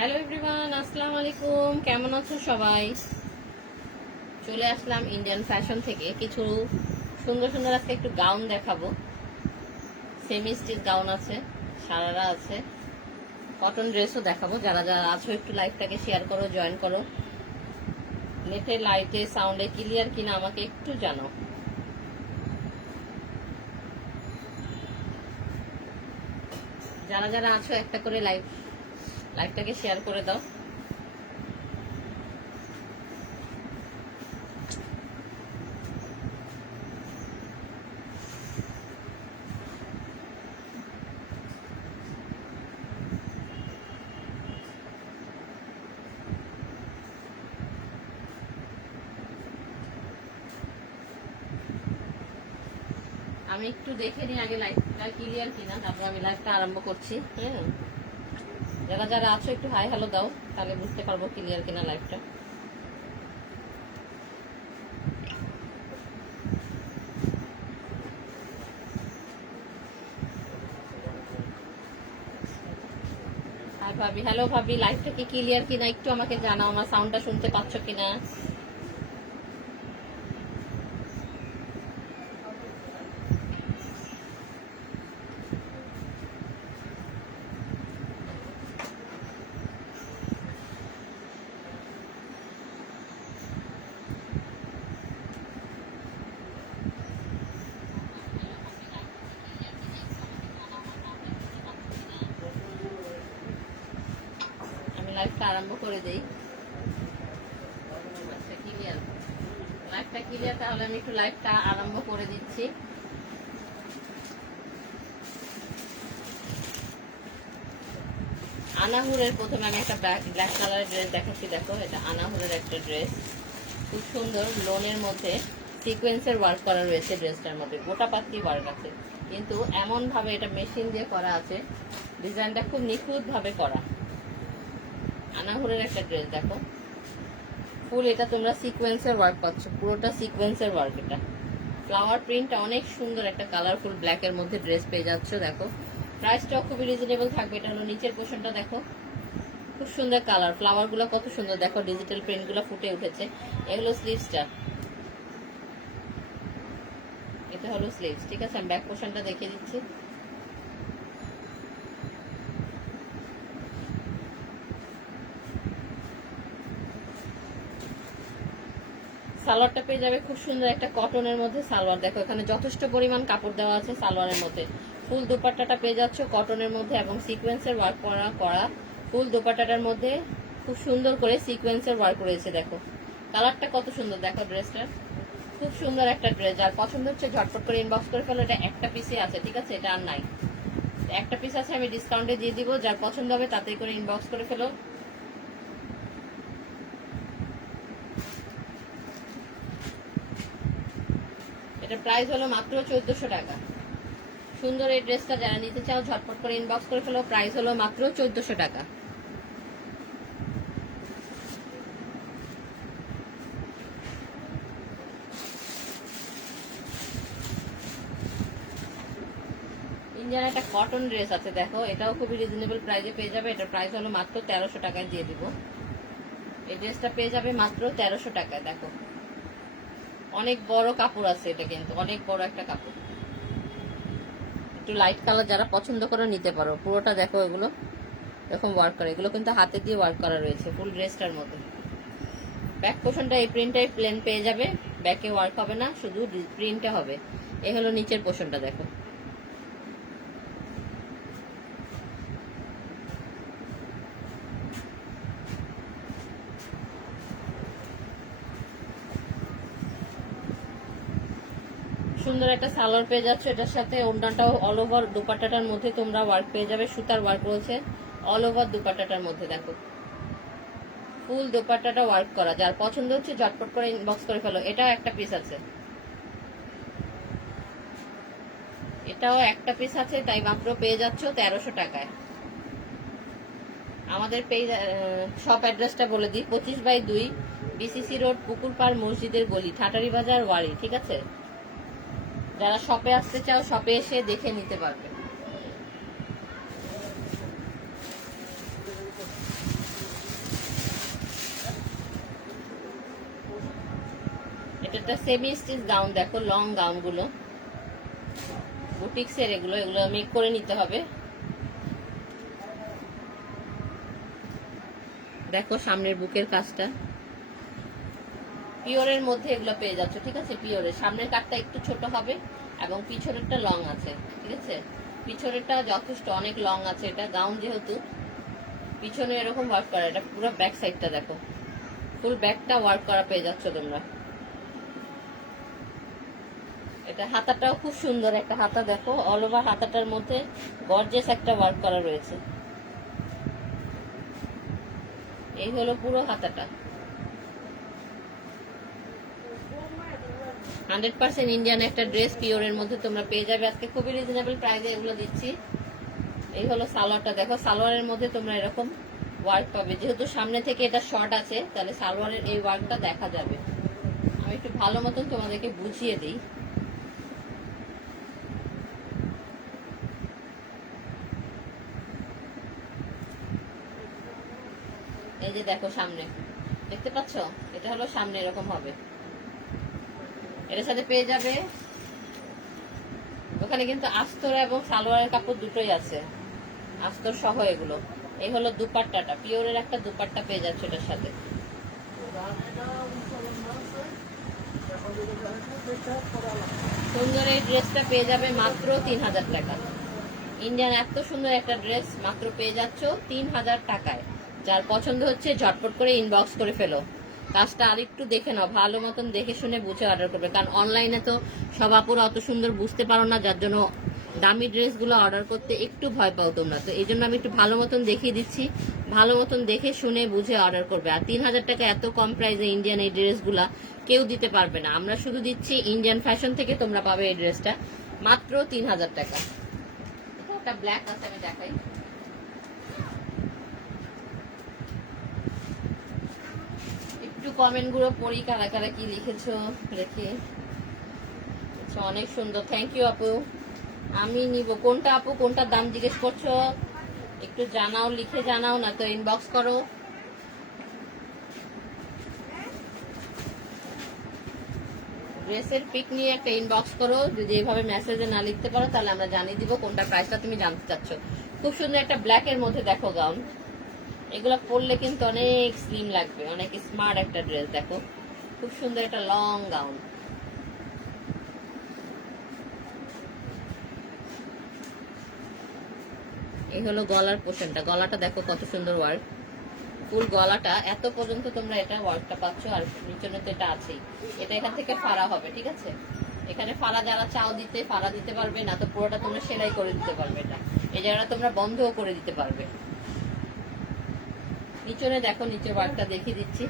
Hello everyone, আসসালামু আলাইকুম। কেমন আছো সবাই? চলে আসলাম ইন্ডিয়ান ফ্যাশন থেকে কিছু সুন্দর সুন্দর আজকে একটু গাউন দেখাবো। সেমি স্টিচ গাউন আছে, সারারা আছে, কটন ড্রেসও দেখাবো। যারা যারা আছো একটু লাইভটাকে শেয়ার করো, জয়েন করো। নেটে লাইটে সাউন্ডে ক্লিয়ার কিনা আমাকে একটু জানাও। যারা যারা আছো একটা করে লাইভটাকে শেয়ার করে দাও। আমি একটু দেখে নিই আগে লাইভটা ক্লিয়ার কিনা, তারপর আমি লাইভটা আরম্ভ করছি। হ্যাঁ, যারা যারা আছো একটু হাই হ্যালো দাও, তাহলে বুঝতে পারবো ক্লিয়ার কিনা লাইভটা। হাই ভাবি, হ্যালো ভাবি, লাইভটা কি ক্লিয়ার কিনা একটু আমাকে জানাও। আমার সাউন্ডটা শুনতে পাচ্ছ কিনা? আমি লাইভটা আরম্ভ করে দেই। আচ্ছা, ক্লিয়ার, লাইভটা ক্লিয়ার। তাহলে আমি একটু লাইভটা আরম্ভ করে দিচ্ছি। আনাহুরের প্রথমে আমি একটা ব্ল্যাক কালারের ড্রেস দেখাচ্ছি। দেখো, এটা আনাহুরের একটা ড্রেস, খুব সুন্দর লোনের মধ্যে সিকোয়েন্সের ওয়ার্ক করা রয়েছে। ড্রেসটার মধ্যে গোটা পাত্রি ওয়ার্ক আছে, কিন্তু এমন ভাবে এটা মেশিন দিয়ে করা আছে, ডিজাইনটা খুব নিখুঁত ভাবে করা। আনাহুরের একটা ড্রেস দেখো, ফুল এটা তোমরা সিকোয়েন্সের ওয়ার্ক পাচ্ছ, পুরোটা সিকোয়েন্সের ওয়ার্ক। এটা ফ্লাওয়ার প্রিন্টটা অনেক সুন্দর, একটা কালারফুল ব্ল্যাকের মধ্যে ড্রেস পেয়ে যাচ্ছ। দেখো, প্রাইসটাও খুবই রিজনেবল থাকবে। এটা হলো নিচের পোর্শনটা, দেখো খুব সুন্দর কালার, ফ্লাওয়ার গুলো কত সুন্দর, দেখো ডিজিটাল প্রিন্ট গুলো ফুটে উঠেছে। এগুলো স্লিভসটা, এটা হলো স্লিভস। ঠিক আছে, আমি ব্যাক পোর্শনটা দেখিয়ে দিচ্ছি। সালোয়ারটা পেয়ে যাবে খুব সুন্দর একটা কটনের মধ্যে সালোয়ার। দেখো এখানে যথেষ্ট পরিমাণ কাপড় দেওয়া আছে সালোয়ারের মধ্যে। ফুল দোপাট্টাটা পেয়ে যাচ্ছ কটনের মধ্যে এবং সিকোয়েন্সের ওয়ার্ক করা ফুল দোপাট্টাটার মধ্যে খুব সুন্দর করে সিকোয়েন্সের ওয়ার্ক রয়েছে। দেখো কালারটা কত সুন্দর, দেখো ড্রেসটা খুব সুন্দর একটা ড্রেস। যার পছন্দ হচ্ছে ঝটপট করে ইনবক্স করে ফেলো। এটা একটা পিসই আছে, ঠিক আছে, এটা আর নাই, একটা পিস আছে, আমি ডিসকাউন্টে দিয়ে দিব। যার পছন্দ হবে তাতেই করে ইনবক্স করে ফেলো। এটা প্রাইস হলো মাত্র 1400 টাকা। সুন্দর এই ড্রেসটা যারা নিতে চাও ঝটপট করে ইনবক্স করে ফেলো। প্রাইস হলো মাত্র 1400 টাকা। ইন্ডিয়ান একটা কটন ড্রেস আছে, দেখো এটাও খুবই রিজনেবল প্রাইসে পেয়ে যাবে। এটার প্রাইস হলো মাত্র 1300 টাকায় দিয়ে দিব। এই ড্রেসটা পেয়ে যাবে মাত্র 1300 টাকায়। দেখো অনেক বড় কাপড় আছে, এটা কিন্তু অনেক বড় একটা কাপড়। একটু লাইট কালার যারা পছন্দ করে নিতে পারো। পুরোটা দেখো এগুলো এরকম ওয়ার্ক করা, এগুলো কিন্তু হাতে দিয়ে ওয়ার্ক করা রয়েছে ফুল ড্রেসটার মধ্যে। ব্যাক পোর্শনটা এই প্রিন্টটাই প্লেন পেয়ে যাবে, ব্যাকে ওয়ার্ক হবে না, শুধু প্রিন্টটা হবে। এ হলো নিচের পোর্শনটা, দেখো সুন্দর একটা সালোয়ার পেয়ে যাচ্ছে। এটার সাথে ওড়নাটাও অল ওভার দুপাট্টাটার মধ্যে তোমরা ওয়ার্ক পেয়ে যাবে, সুতার ওয়ার্ক রয়েছে অল ওভার দুপাট্টাটার মধ্যে। দেখো ফুল দুপাট্টাটা ওয়ার্ক করা। যার পছন্দ হচ্ছে ঝটপট করে ইনবক্স করে ফেলো। এটাও একটা পিস আছে, এটাও একটা পিস আছে, তাই মাত্র পেয়ে যাচ্ছ 1300 টাকায়। আমাদের শপ অ্যাড্রেসটা বলে দিই, 25/2 বিসিসি রোড, পুকুরপাড় মসজিদের গলি, ঠাটারি বাজার, ওয়ারি। ঠিক আছে, যারা শপে আসতে চাও শপে এসে দেখে নিতে পারবে। এটা সেমি স্টিচ গাউন দেখো, লং গাউন গুলো বুটিক্সের, এগুলো মেক করে নিতে হবে। দেখো সামনের বুকের কাজটা পিওরের মধ্যে এগুলো পেয়ে যাচ্ছে, ঠিক আছে। পিওরের সামনের কাটটা একটু ছোট হবে এবং পিছনেরটা লং আছে, ঠিক আছে। পিছনেরটা যথেষ্ট অনেক লং আছে, এটা গাউন যেহেতু পিছনে এরকম ওয়ার্ক করা। এটা পুরো ব্যাক সাইডটা দেখো, ফুল ব্যাকটা ওয়ার্ক করা পেয়ে যাচ্ছ তোমরা। এটা হাতাটাও খুব সুন্দর একটা হাতা দেখো, অল ওভার হাতাটার মধ্যে গর্জিয়াস একটা ওয়ার্ক করা রয়েছে। এই হলো পুরো হাতাটা। 100% ইন্ডিয়ান একটা ড্রেস পিওরের মধ্যে তোমরা পেয়ে যাবে আজকে খুবই রিজনেবল প্রাইসে এগুলো দিচ্ছি। এই হলো সালোয়ারটা দেখো, সালোয়ারের মধ্যে তোমরা এরকম ওয়ার্ক পাবে। যেহেতু সামনে থেকে এটা শর্ট আছে, তাহলে সালোয়ারের এই ওয়ার্কটা দেখা যাবে। আমি একটু ভালো মতন তোমাদেরকে বুঝিয়ে দিই। এই যে দেখো সামনে, দেখতে পাচ্ছ? এটা হলো সামনে এরকম হবে। এর সাথে পেয়ে যাবে, ওখানে কিন্তু আস্তর এবং সালোয়ারের কাপড় দুটোই আছে, আস্তর সহ এগুলো। এই হলো দুপাট্টাটা, পিওরের একটা দুপাট্টা পেয়ে যাচ্ছে এটার সাথে। সুন্দর এই ড্রেসটা পেয়ে যাবে মাত্র 3000 টাকা। ইন্ডিয়ান এত সুন্দর একটা ড্রেস মাত্র পেয়ে যাচ্ছ 3000 টাকায়। যার পছন্দ হচ্ছে ঝটপট করে ইনবক্স করে ফেলো। কাজটা আরেকটু দেখে নাও, ভালো মতন দেখে শুনে বুঝে অর্ডার করবে, কারণ অনলাইনে তো সব আপুরা অত সুন্দর বুঝতে পারো না, যার জন্য দামি ড্রেসগুলো অর্ডার করতে একটু ভয় পাও তোমরা। তো এই জন্য আমি একটু ভালো মতন দেখিয়ে দিচ্ছি, ভালো মতন দেখে শুনে বুঝে অর্ডার করবে। আর 3000 টাকা এত কম প্রাইসে ইন্ডিয়ান এই ড্রেসগুলা কেউ দিতে পারবে না। আমরা শুধু দিচ্ছি ইন্ডিয়ান ফ্যাশন থেকে, তোমরা পাবে এই ড্রেসটা মাত্র 3000 টাকা। একটা ব্ল্যাক আছে, আমি দেখাই। একটু কমেন্ট গুলো পড়ি, কারা কারা কি লিখেছো রেখে। আচ্ছা, অনেক সুন্দর, থ্যাংক ইউ আপু। আমি নিব কোনটা আপু, কোনটার দাম জিজ্ঞেস করছো? একটু জানাও, লিখে জানাও, না তো ইনবক্স করো। ড্রেসের পিক নিয়ে একটা ইনবক্স করো। যদি এইভাবে মেসেজে না লিখতে পারো তাহলে আমরা জানিয়ে দিব কোনটা প্রাইসটা তুমি জানতে চাচ্ছ। খুব সুন্দর একটা ব্ল্যাক এর মধ্যে দেখো গাউন, এগুলো পরলে কিন্তু অনেক স্লিম লাগবে, অনেক স্মার্ট একটা ড্রেস। দেখো খুব সুন্দর একটা লং গাউন। এই হলো গলার পোর্শনটা, গলাটা দেখো কত সুন্দর ওয়ার্ক, ফুল গলাটা এত পর্যন্ত তোমরা এটা ওয়ার্কটা পাচ্ছ। আর নিচনে তো এটা আছেই, এটা এখান থেকে ফাড়া হবে, ঠিক আছে। এখানে ফাড়া যারা চাও দিতে, ফাড়া দিতে পারবে, না তো পুরোটা তোমরা সেলাই করে দিতে পারবে। এটা এই জায়গাটা তোমরা বন্ধও করে দিতে পারবে। নিচনে দেখো, নিচের ওয়ার্কটা দেখিয়ে দিচ্ছি,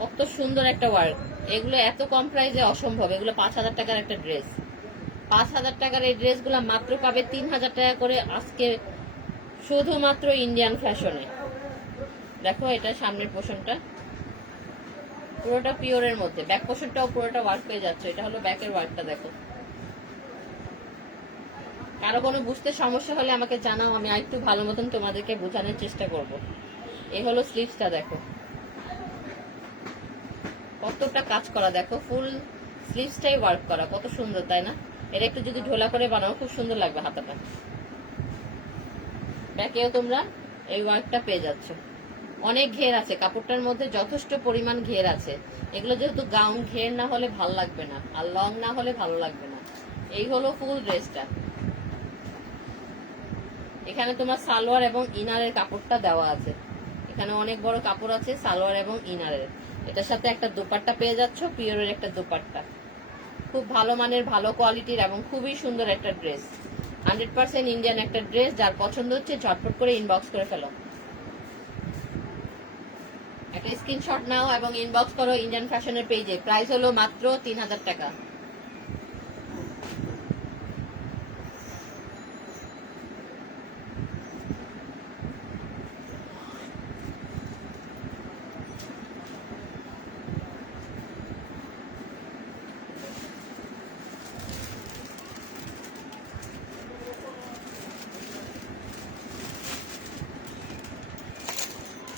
কত সুন্দর একটা ওয়ার্ক। এগুলো এত কম প্রাইসে অসম্ভব। এগুলো 5000 টাকার একটা ড্রেস, 5000 টাকার এই ড্রেসগুলো মাত্র পাবে 3000 টাকা করে আজকে শুধুমাত্র ইন্ডিয়ান ফ্যাশনে। দেখো এটা সামনের পোর্শনটা পুরোটা পিওরের মধ্যে, ব্যাক পোর্শনটাও পুরোটা ওয়ার্ক পেয়ে যাচ্ছে। এটা হলো ব্যাকের ওয়ার্কটা দেখো। কারো কোনো বুঝতে সমস্যা হলে আমাকে জানাও, আমি আরেকটু ভালো মতন তোমাদেরকে বোঝানোর চেষ্টা করব। এই হলো স্লিভসটা দেখো, কতটা কাজ করা দেখো, ফুল স্লিভসটাই ওয়ার্ক করা, কত সুন্দর তাই না? এটা একটু যদি ঢোলা করে বানাও খুব সুন্দর লাগবে হাতাটা। ব্যাকেও তোমরা এই ওয়ার্কটা পেয়ে যাচ্ছ। অনেক ঘের আছে কাপড়টার মধ্যে, যথেষ্ট পরিমাণ ঘের আছে। এগুলো যেহেতু গাউন, ঘের না হলে ভালো লাগবে না, আর লং না হলে ভালো লাগবে না। এই হলো ফুল ড্রেসটা। এখানে তোমার সালোয়ার এবং ইনারের কাপড়টা দেওয়া আছে, এখানে অনেক বড় কাপড় আছে সালোয়ার এবং ইনারের। এটার সাথে একটা দুপাট্টা পেয়ে যাচ্ছ, পিওরের একটা দুপাট্টা, খুব ভালো মানের, ভালো কোয়ালিটির এবং খুবই সুন্দর একটা ড্রেস। 100% ইন্ডিয়ান একটা ড্রেস। যার পছন্দ হচ্ছে ঝটপট করে ইনবক্স করে ফেলো, একটা স্ক্রিনশট নাও এবং ইনবক্স করো ইন্ডিয়ান ফ্যাশনের পেজে। প্রাইস হলো মাত্র 3000 টাকা।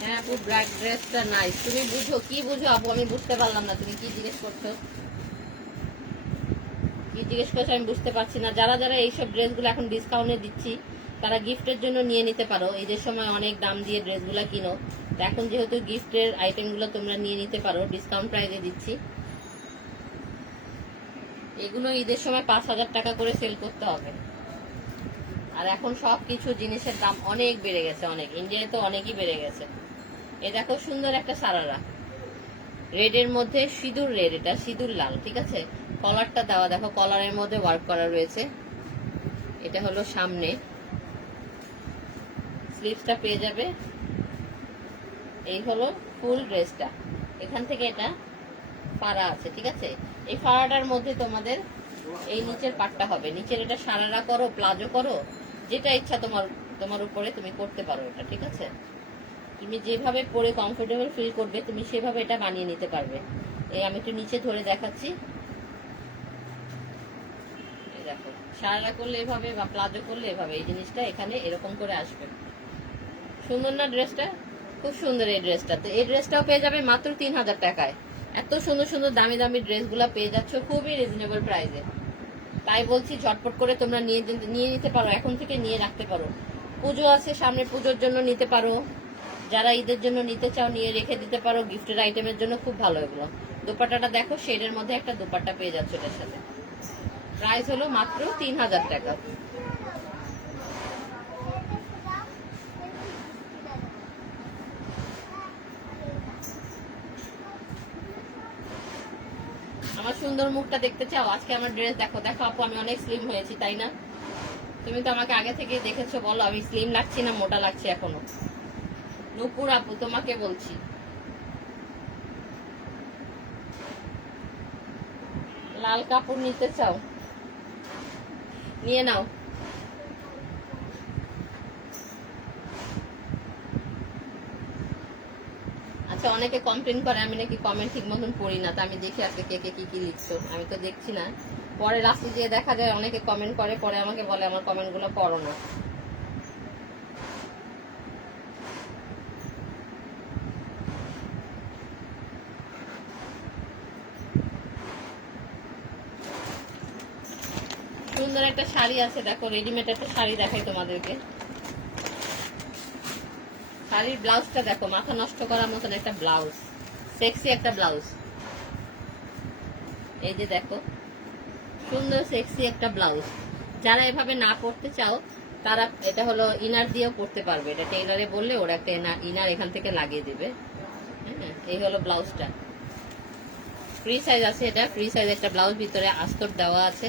হ্যাঁ আপু, ব্ল্যাক ড্রেসটা নাইস। তুমি বুঝো, কি বুঝো আপু? আমি বুঝতে পারলাম না, তুমি কি জিজ্ঞেস করছো? কি জিজ্ঞেস করছো আমি বুঝতে পারছি না। যারা যারা এইসব ড্রেসগুলো এখন ডিসকাউন্টে দিচ্ছি তারা গিফটের জন্য নিয়ে নিতে পারো। ঈদের সময় অনেক দাম দিয়ে ড্রেসগুলো কিনো, তো এখন যেহেতু গিফটের আইটেমগুলো তোমরা নিয়ে নিতে পারো, ডিসকাউন্ট প্রাইসে দিচ্ছি। এগুলো ঈদের সময় 5,000 টাকা করে সেল করতে হবে। আর এখন সব কিছু জিনিসের দাম অনেক বেড়ে গেছে, অনেক, ইন্ডিয়ায় তো অনেকই বেড়ে গেছে। এ দেখো সুন্দর একটা সারারা, রেডের মধ্যে সিঁদুর রেড, এটা সিঁদুর লাল, ঠিক আছে। কলারটা দেওয়া, দেখো কলারের মধ্যে ওয়ার্ক করা রয়েছে। এটা হলো সামনে, স্লিভসটা পেয়ে যাবে। এই হলো ফুল ড্রেসটা, এখান থেকে এটা ফাড়া আছে, ঠিক আছে। এই ফাড়াটার মধ্যে তোমাদের এই নিচের পাটটা হবে, নিচের এটা সারারা করো, প্লাজো করো, যেটা ইচ্ছা তোমার তোমার উপরে তুমি করতে পারো এটা, ঠিক আছে। তুমি যেভাবে পরে কমফোর্টেবল ফিল করবে তুমি সেভাবে এটা বানিয়ে নিতে পারবে। এই আমি একটু নিচে ধরে দেখাচ্ছি, এই দেখো সারারা করলে এভাবে বা প্লাজো করলে এভাবে এই জিনিসটা এখানে এরকম করে আসবে। সুন্দর না ড্রেসটা? খুব সুন্দর এই ড্রেসটা। তো এই ড্রেসটাও পেয়ে যাবে মাত্র 3,000 টাকায়। এত সুন্দর সুন্দর দামি দামি ড্রেসগুলো পেয়ে যাচ্ছ খুবই রিজনেবল প্রাইসে। তাই বলছি ঝটপট করে তোমরা নিয়ে নিতে পারো, এখন থেকে নিয়ে রাখতে পারো। পুজো আছে সামনে, পুজোর জন্য নিতে পারো। যারা ঈদের জন্য নিতে চাও নিয়ে রেখে দিতে পারো, গিফটের আইটেমের জন্য খুব ভালো এগুলো। দোপাট্টাটা দেখো, শেডের মধ্যে একটা দোপাট্টা পেয়ে যাচ্ছ এটার সাথে। প্রাইস হলো মাত্র 3,000 টাকা। আমার সুন্দর মুখটা দেখতে চাও? আজকে আমার ড্রেস দেখো, দেখো আপু আমি অনেক স্লিম হয়েছি, তাই না? তুমি তো আমাকে আগে থেকে দেখেছো, বলো আমি স্লিম লাগছি না মোটা লাগছি এখনো? নূপুর আপু তোমাকে বলছি। লাল কাপড় নিতে চাও? নিয়ে নাও। আচ্ছা, অনেকে কমপ্লেন করে আমি নাকি কমেন্ট ঠিক মতন পড়ি না, তা আমি দেখি আজকে কে কে কি লিখছো, আমি তো দেখছি না। পরে লাস্টে গিয়ে দেখা যায় অনেকে কমেন্ট করে, পরে আমাকে বলে আমার কমেন্টগুলো পড়ো না। সুন্দর একটা শাড়ি আছে দেখো, রেডিমেড একটা শাড়ি দেখাই তোমাদেরকে। শাড়ির ব্লাউজটা দেখো, মাথা নষ্ট করার মতন একটা ব্লাউজ, সেক্সি একটা ব্লাউজ। এই যে দেখো সুন্দর সেক্সি একটা ব্লাউজ। যারা এভাবে না পরতে চাও তারা এটা হলো ইনার দিয়েও পরতে পারবে। এটা টেইলারে বললে ওরা একটা ইনার এখান থেকে লাগিয়ে দিবে। হ্যাঁ, এই হলো ব্লাউজটা, ফ্রি সাইজ আছে, এটা ফ্রি সাইজ একটা ব্লাউজ, ভিতরে আস্তর দেওয়া আছে।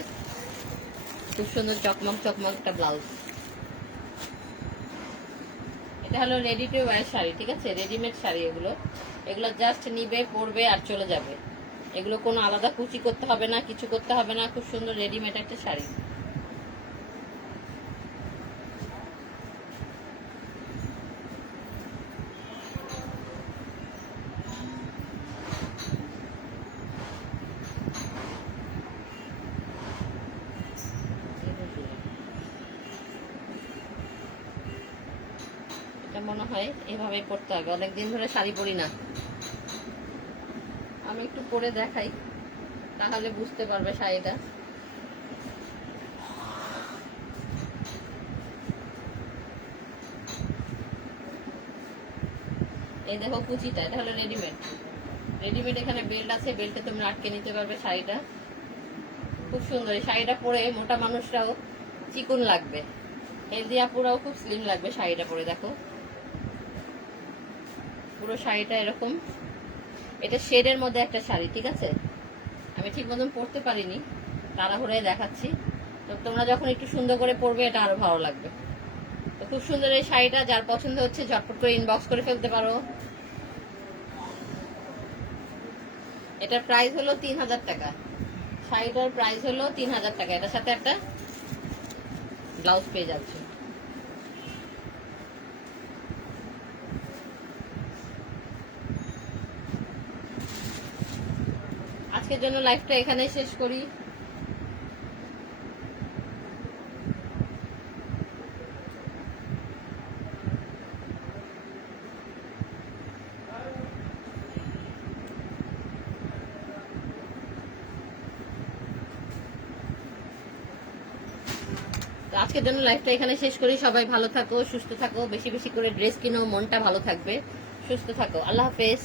খুব সুন্দর চকমক চকমক একটা ব্লাউজ। এটা হলো রেডি টু ওয়্যার শাড়ি, ঠিক আছে, রেডিমেড শাড়ি এগুলো। এগুলো জাস্ট নিবে, পরবে আর চলে যাবে। এগুলো কোনো আলাদা কুচি করতে হবে না, কিছু করতে হবে না, খুব সুন্দর রেডিমেড একটা শাড়ি। এটা মনে হয় এভাবে পরতে হবে, অনেকদিন ধরে শাড়ি পরি না। আমি একটু পরে দেখাই, তাহলে বুঝতে পারবে শাড়িটা। এই দেখো কুচিটা, এটা হলো রেডিমেড। রেডিমেড এখানে বেল্ট আছে, বেল্টে তোমরা আটকে নিতে পারবে শাড়িটা। খুব সুন্দর এই শাড়িটা পরে মোটা মানুষরাও চিকন লাগবে, হেলদি আপুরাও খুব স্লিম লাগবে শাড়িটা পরে। দেখো পুরো শাড়িটা এরকম, এটা শেডের মধ্যে একটা শাড়ি, ঠিক আছে। আমি ঠিক মতন পরতে পারিনি, তাড়াহুড়োয় দেখাচ্ছি। তো তোমরা যখন একটু সুন্দর করে পরবে এটা আরো ভালো লাগবে। তো খুব সুন্দর এই শাড়িটা, যার পছন্দ হচ্ছে ঝটপট করে ইনবক্স করে ফেলতে পারো। এটার প্রাইস হলো 3,000 টাকা। শাড়িটার প্রাইস হলো 3,000 টাকা। এটার সাথে একটা ব্লাউজ পেয়ে যাচ্ছে। আজকের জন্য লাইভটা এখানেই শেষ করি। তো আজকের জন্য লাইফটা এখানে শেষ করি। সবাই ভালো থাকো, সুস্থ থাকো, বেশি বেশি করে ড্রেস কিনো, মনটা ভালো থাকবে, সুস্থ থাকো। আল্লাহ হাফেজ।